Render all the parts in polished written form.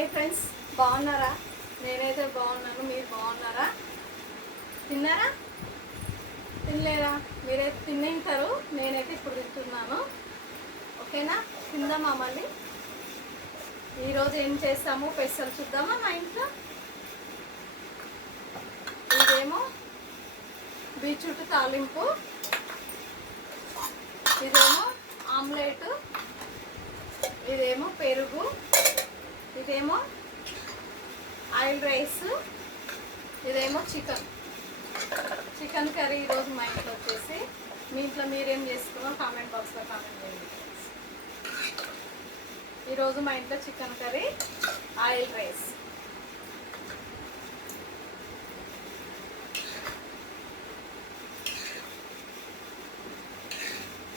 Hi friends, బాగున్నారా? నేనైతే బాగున్నాను. మీరు బాగున్నారా? తిన్నారా? తినలేరా? మీరైతే తినేంటారు. నేనైతే ఇప్పుడు తింటున్నాను. ఓకేనా? తిందామా మళ్ళీ? ఈరోజు ఏం చేస్తాము స్పెషల్ చూద్దామా మా ఇంట్లో. ఇదేమో బీట్రూట్ తాలింపు, ఇదేమో ఆమ్లెట్, ఇదేమో పెరుగు, ఇదేమో ఆయిల్ రైస్, ఇదేమో చికెన్ కర్రీ. ఈరోజు మా ఇంట్లో వచ్చేసి, మీ ఇంట్లో మీరేం చేసుకున్నారో కామెంట్ బాక్స్లో కామెంట్ చేయండి. ఈరోజు మా ఇంట్లో chicken curry, oil rice.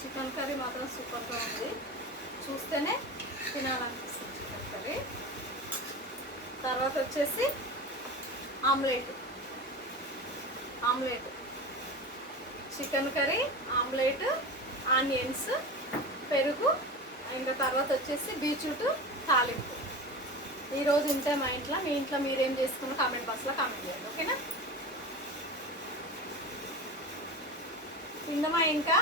Chicken curry మాత్రం సూపర్గా ఉంది, చూస్తేనే తినాలనిపిస్తుంది చికెన్ కర్రీ. తర్వాత వచ్చేసి omelette, chicken curry, omelette, onions, పెరుగు, ఇంకా తర్వాత వచ్చేసి బీట్రూట్ తాలింపు. ఈరోజు ఇంతే మా ఇంట్లో. మీ ఇంట్లో మీరేం చేసుకున్న కామెంట్ బాక్స్లో కామెంట్ చేయండి. ఓకేనా? తిందమా ఇంకా?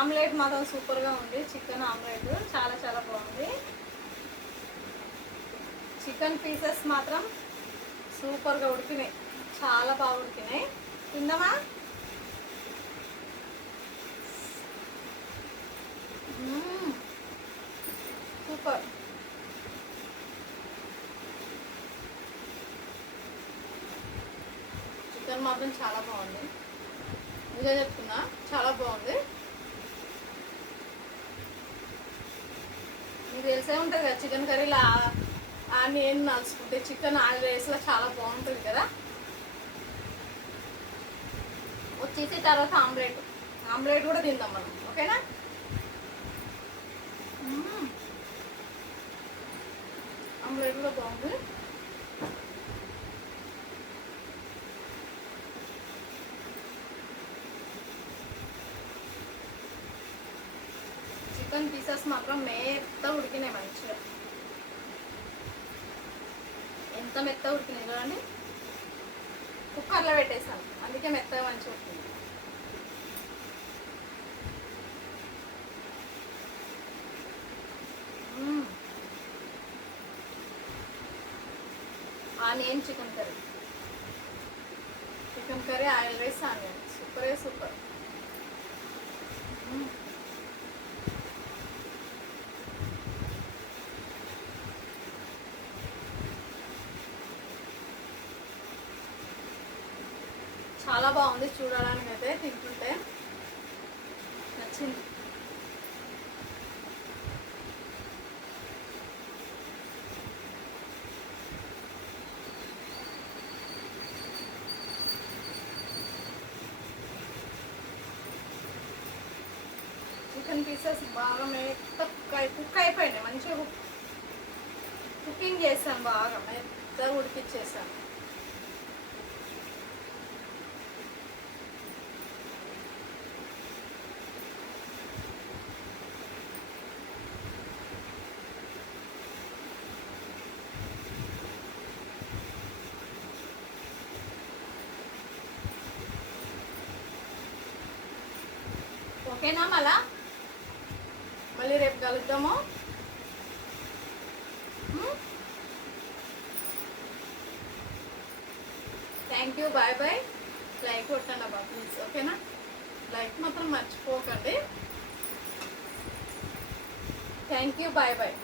ఆమ్లెట్ మాత్రం సూపర్గా ఉంది. చికెన్ ఆమ్లెట్ చాలా చాలా బాగుంది. చికెన్ పీసెస్ మాత్రం సూపర్గా ఉడికినాయి, చాలా బాగా ఉడికినాయి. తిందామా? సూపర్. చికెన్ మాత్రం చాలా బాగుంది, నిజంగా చెప్తున్నా, చాలా బాగుంది. మీకు తెలిసే ఉంటుంది కదా, చికెన్ కర్రీలో ఆనియన్ నలుసుకుంటే చికెన్ ఆయిల్ రైస్లో చాలా బాగుంటుంది కదా. వచ్చేసి తర్వాత ఆమ్లెట్ కూడా తిందాం మనం. ఓకేనా? ఆమ్లెట్ కూడా బాగుంది. చికెన్ పీసెస్ మాత్రం మెత్తగా ఉడికినాయి మంచిగా, ఎంత మెత్తగా ఉడికినాయి చూడండి. కుక్కర్లో పెట్టేసాను, అందుకే మెత్తగా మంచిగా ఉడికింది. Onion chicken curry, oil rice, onion super. చాలా బాగుంది చూడడానికి అయితే, తింటుంటే నచ్చింది. చికెన్ పీసెస్ బాగా కుక్ అయిపోయినాయి, మంచిగా కుకింగ్ చేశాను, బాగా మెత్తగా ఉడికిచ్చేసాను. ఓకేనా? మళ్ళీ రేపు కలుద్దాము. Thank you, bye bye. Like కొట్టండి అబ్బా ప్లీజ్. ఓకేనా? లైక్ మాత్రం మర్చిపోకండి. Thank you, bye bye.